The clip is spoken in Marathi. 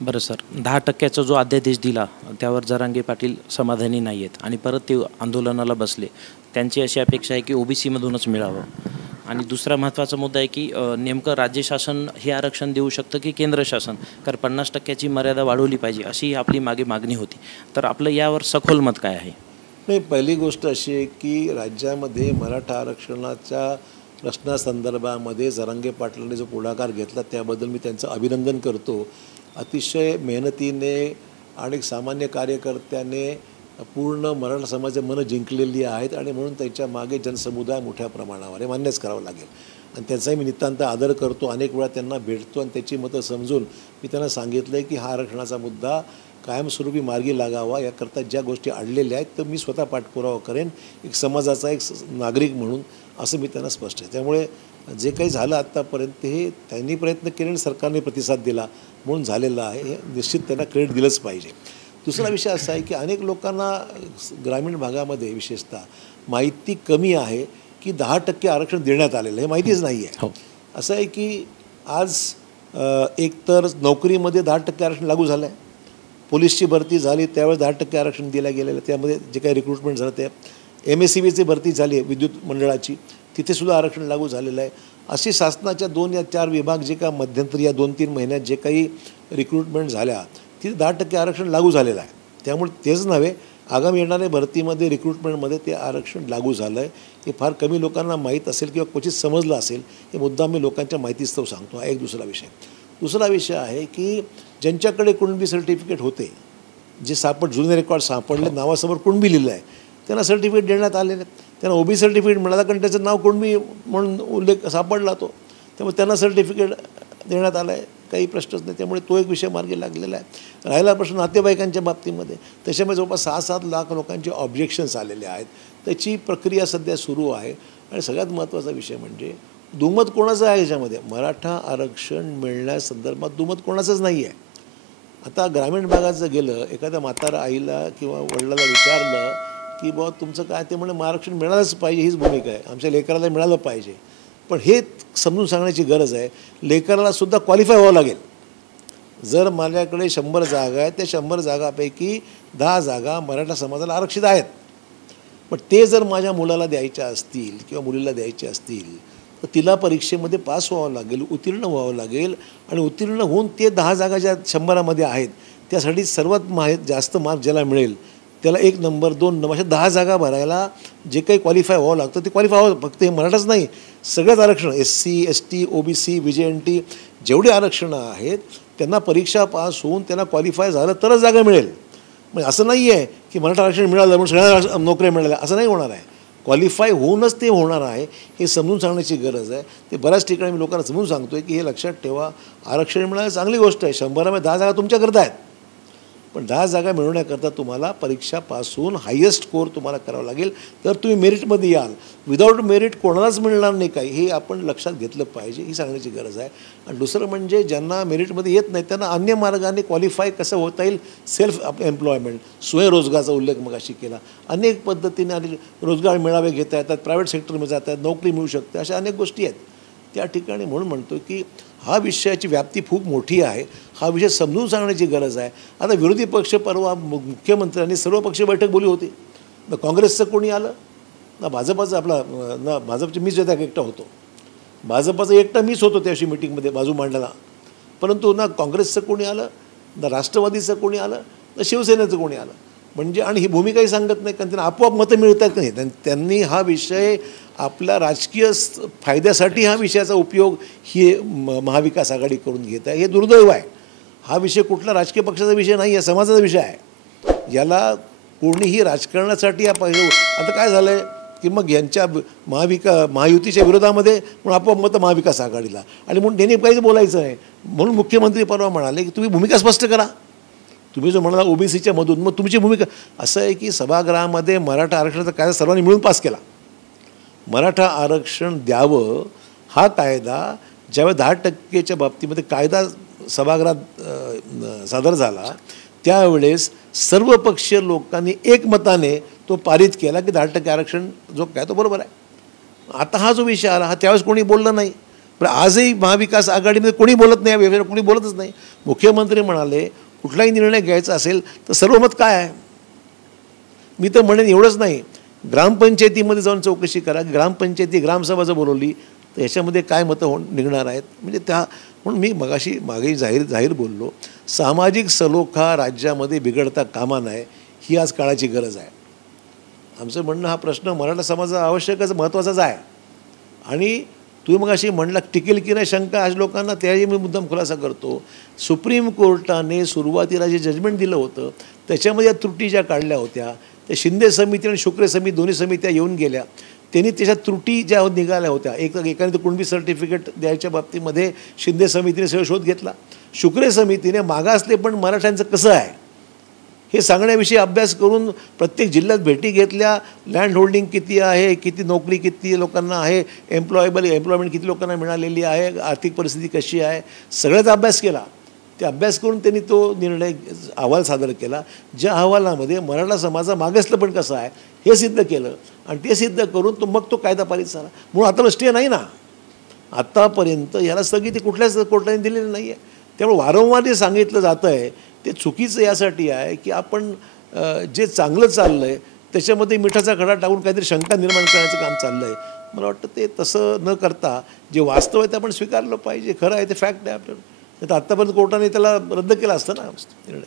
बरं सर, 10% जो अध्यादेश दिला त्यावर जरांगे पाटील समाधानी नाही आहेत आणि परत ते आंदोलनाला बसले. त्यांची अशी अपेक्षा आहे की ओबीसीमधूनच मिळावं. आणि दुसरा महत्त्वाचा मुद्दा आहे की नेमकं राज्य शासन हे आरक्षण देऊ शकतं की केंद्र शासन, कारण 50%ची मर्यादा वाढवली पाहिजे अशी आपली मागे मागणी होती. तर आपलं यावर सखोल मत काय आहे? नाही, पहिली गोष्ट अशी आहे की राज्यामध्ये मराठा आरक्षणाच्या प्रश्नासंदर्भामध्ये जरांगे पाटलांनी जो पुढाकार घेतला त्याबद्दल मी त्यांचं अभिनंदन करतो. अतिशय मेहनतीने आणि सामान्य कार्यकर्त्याने पूर्ण मराठा समाजाची मनं जिंकलेली आहेत आणि म्हणून त्यांच्या मागे जनसमुदाय मोठ्या प्रमाणावर आहे, मान्यच करावं लागेल. आणि त्यांचाही मी नितांत आदर करतो. अनेक वेळा त्यांना भेटतो आणि त्याची मतं समजून मी त्यांना सांगितलं आहे की हा आरक्षणाचा मुद्दा कायमस्वरूपी मार्गी लागावा याकरता ज्या गोष्टी अडलेल्या आहेत तर मी स्वतः पाठपुरावा करेन एक समाजाचा एक नागरिक म्हणून, असं मी त्यांना स्पष्ट आहे. त्यामुळे जे काही झालं आत्तापर्यंत हे त्यांनी प्रयत्न केले आणि सरकारने प्रतिसाद दिला म्हणून झालेलं आहे. हे निश्चित त्यांना क्रेडिट दिलंच पाहिजे. दुसरा विषय असा आहे की अनेक लोकांना ग्रामीण भागामध्ये विशेषतः माहिती कमी आहे की 10% आरक्षण देण्यात आलेलं हे माहितीच नाही आहे. असं आहे की आज एकतर नोकरीमध्ये 10% आरक्षण लागू झालं आहे. पोलीसची भरती झाली त्यावेळेस 10% आरक्षण दिलं गेलेलं, त्यामध्ये जे काही रिक्रुटमेंट झालं ते MSCBची भरती झाली आहे विद्युत मंडळाची, तिथेसुद्धा आरक्षण लागू झालेलं आहे. अशी शासनाच्या 2 या 4 विभाग जे का मध्यंतरी या 2-3 महिन्यात जे काही रिक्रुटमेंट झाल्या तिथे 10% आरक्षण लागू झालेलं आहे. त्यामुळे तेच नव्हे, आगामी येणाऱ्या भरतीमध्ये रिक्रुटमेंटमध्ये ते आरक्षण लागू झालं आहे. हे फार कमी लोकांना माहीत असेल किंवा क्वचित समजलं असेल, हे मुद्दा मी लोकांच्या माहितीस्तव सांगतो. हा एक दुसरा विषय. दुसरा विषय आहे की ज्यांच्याकडे कुणबी सर्टिफिकेट होते, जे जुने रेकॉर्ड सापडले, नावासमोर कुणबी लिहिलं आहे, त्यांना सर्टिफिकेट देण्यात आलेले. त्यांना OBC सर्टिफिकेट मिळालं कारण त्याचं नाव कुणबी म्हणून उल्लेख सापडला तो, त्यामुळे त्यांना सर्टिफिकेट देण्यात आलं आहे, काही प्रश्नच नाही. त्यामुळे तो एक विषय मार्गी लागलेला आहे. राहिला प्रश्न नातेवाईकांच्या बाबतीमध्ये, त्याच्यामुळे जवळपास 6-7 लाख लोकांचे ऑब्जेक्शन्स आलेले आहेत. त्याची प्रक्रिया सध्या सुरू आहे. आणि सगळ्यात महत्त्वाचा विषय म्हणजे दुमत कोणाचं आहे याच्यामध्ये? मराठा आरक्षण मिळण्यासंदर्भात दुमत कोणाचंच नाही आहे. आता ग्रामीण भागात जर गेलं, एखाद्या म्हातारा आईला किंवा वडिलाला विचारलं की बाबा तुमचं काय, ते म्हणे आरक्षण मिळालंच पाहिजे, हीच भूमिका आहे, आमच्या लेकराला मिळालं पाहिजे. पण हे समजून सांगण्याची गरज आहे, लेकरालासुद्धा क्वालिफाय व्हावं लागेल. जर माझ्याकडे 100 जागा आहेत, त्या 100 जागापैकी 10 जागा मराठा समाजाला आरक्षित आहेत, पण ते जर माझ्या मुलाला द्यायच्या असतील किंवा मुलीला द्यायचे असतील तर तिला परीक्षेमध्ये पास व्हावं लागेल, उत्तीर्ण व्हावं लागेल. आणि उत्तीर्ण होऊन ते 10 जागा ज्या 100मध्ये आहेत त्यासाठी सर्वात जास्त मार्क ज्याला मिळेल त्याला 1 नंबर 2 नंबर अशा 10 जागा भरायला जे काही क्वालिफाय व्हावं लागतं ते क्वालिफाय व्हावं. फक्त हे मराठाच नाही, सगळ्याच आरक्षण SC ST OBC VJNT जेवढे आरक्षणं आहेत त्यांना परीक्षा पास होऊन त्यांना क्वालिफाय झालं तरच जागा मिळेल. म्हणजे असं नाही आहे की मराठा आरक्षण मिळालं म्हणून सगळ्या नोकऱ्या मिळाल्या, असं नाही होणार आहे. क्वालिफाय होऊनच ते होणार आहे, हे समजून सांगण्याची गरज आहे. ते बऱ्याच ठिकाणी मी लोकांना समजून सांगतो आहे की हे लक्षात ठेवा, आरक्षण मिळालं चांगली गोष्ट आहे, 100मध्ये 10 जागा तुमच्याकरता आहेत, पण 10 जागा मिळवण्याकरता तुम्हाला परीक्षा पास होऊन हायेस्ट स्कोअर तुम्हाला करावा लागेल, तर तुम्ही मेरिटमध्ये याल. विदाऊट मेरिट कोणालाच मिळणार नाही काही, हे आपण लक्षात घेतलं पाहिजे, ही सांगण्याची गरज आहे. आणि दुसरं म्हणजे ज्यांना मेरिटमध्ये येत नाही त्यांना अन्य मार्गाने क्वालिफाय कसं होता येईल, सेल्फ एम्प्लॉयमेंट, स्वयंरोजगाराचा उल्लेख मगाशी केला. अनेक पद्धतीने आणि रोजगार मेळावे घेता येतात, प्रायव्हेट सेक्टरमध्ये जातात, नोकरी मिळू शकते, अशा अनेक गोष्टी आहेत त्या ठिकाणी. म्हणून म्हणतो की हा विषयाची व्याप्ती खूप मोठी आहे, हा विषय समजून सांगण्याची गरज आहे. आता विरोधी पक्ष परवा मुख्यमंत्र्यांनी सर्वपक्षीय बैठक बोलली होती, ना काँग्रेसचं कोणी आलं ना भाजपाचं, ना भाजपचे मीच एकटा होतो, भाजपाचं एकटा मीच होतो त्याशी मिटिंगमध्ये बाजू मांडायला, परंतु ना काँग्रेसचं कोणी आलं, ना राष्ट्रवादीचं कोणी आलं, ना शिवसेनेचं कोणी आलं. म्हणजे आणि ही भूमिकाही सांगत नाही, कारण त्यांना आपोआप मतं मिळतात का नाही. त्यांनी हा विषय आपल्या राजकीय फायद्यासाठी हा विषयाचा उपयोग ही महाविकास आघाडी करून घेत आहे, हे दुर्दैव आहे. हा विषय कुठला राजकीय पक्षाचा विषय नाही आहे, समाजाचा विषय आहे. याला कोणीही राजकारणासाठी आता काय झालं आहे की मग यांच्या महायुतीच्या विरोधामध्ये म्हणून आपोआप मतं महाविकास आघाडीला, आणि म्हणून त्यांनी काहीच बोलायचं नाही. म्हणून मुख्यमंत्री परवा म्हणाले की तुम्ही भूमिका स्पष्ट करा. तुम्ही जो म्हणाला OBCच्या मधून, मग तुमची भूमिका असं आहे की सभागृहामध्ये मराठा आरक्षणाचा कायदा सर्वांनी मिळून पास केला. मराठा आरक्षण द्यावं हा कायदा ज्यावेळेस 10%च्या बाबतीमध्ये कायदा सभागृहात सादर झाला त्यावेळेस सर्वपक्षीय लोकांनी एकमताने तो पारित केला की 10% आरक्षण जो काय तो बरोबर आहे. आता हा जो विषय आला हा त्यावेळेस कोणी बोललं नाही. पण आजही महाविकास आघाडीमध्ये कोणी बोलत नाही, या विषयावर कोणी बोलतच नाही. मुख्यमंत्री म्हणाले कुठलाही निर्णय घ्यायचा असेल तर सर्वमत काय आहे. मी तर म्हणेन एवढंच नाही, ग्रामपंचायतीमध्ये जाऊन चौकशी करा. ग्रामपंचायती ग्रामसभा जर बोलवली तर याच्यामध्ये काय मतं निघणार आहेत. म्हणजे म्हणून मी मागे जाहीर बोललो, सामाजिक सलोखा राज्यामध्ये बिघडता कामा नये, ही आज काळाची गरज आहे. आमचं म्हणणं, हा प्रश्न मराठा समाजाचा आवश्यकच महत्त्वाचाच आहे. आणि तुम्ही मगाशी म्हणला टिकेल की नाही शंका आज लोकांना, त्याही मी मुद्दाम खुलासा करतो. सुप्रीम कोर्टाने सुरुवातीला जे जजमेंट दिलं होतं त्याच्यामध्ये या त्रुटी ज्या काढल्या होत्या, त्या शिंदे समिती आणि शुक्रे समिती दोन्ही समित्या येऊन गेल्या. त्यांनी त्याच्या त्रुटी ज्या निघाल्या होत्या, एकाने तर कुणबी सर्टिफिकेट द्यायच्या बाबतीमध्ये शिंदे समितीने सगळं शोध घेतला. शुक्रे समितीने मागासले पण मराठ्यांचं कसं आहे हे सांगण्याविषयी अभ्यास करून प्रत्येक जिल्ह्यात भेटी घेतल्या. लँड होल्डिंग किती आहे, किती नोकरी किती लोकांना आहे, एम्प्लॉयमेंट किती लोकांना मिळालेली आहे, आर्थिक परिस्थिती कशी आहे, सगळ्याचा अभ्यास केला. ते अभ्यास करून त्यांनी तो अहवाल सादर केला. ज्या अहवालामध्ये मराठा समाजा मागासलं पण कसं आहे हे सिद्ध केलं. आणि ते सिद्ध करून मग तो कायदा पारित झाला. म्हणून आता स्टे नाही ना, आत्तापर्यंत याला स्थगिती कुठल्याच कोर्टाने दिलेली नाही आहे. त्यामुळे वारंवार जे सांगितलं जातं आहे ते चुकीचं यासाठी आहे की आपण जे चांगलं चाललं आहे त्याच्यामध्ये मिठाचा खडा टाकून काहीतरी शंका निर्माण करण्याचं काम चाललं आहे. मला वाटतं ते तसं न करता जे वास्तव आहे ते आपण स्वीकारलं पाहिजे. खरं आहे ते फॅक्ट आहे आपल्याला. तर आत्तापर्यंत कोर्टाने त्याला रद्द केला असतं ना निर्णय.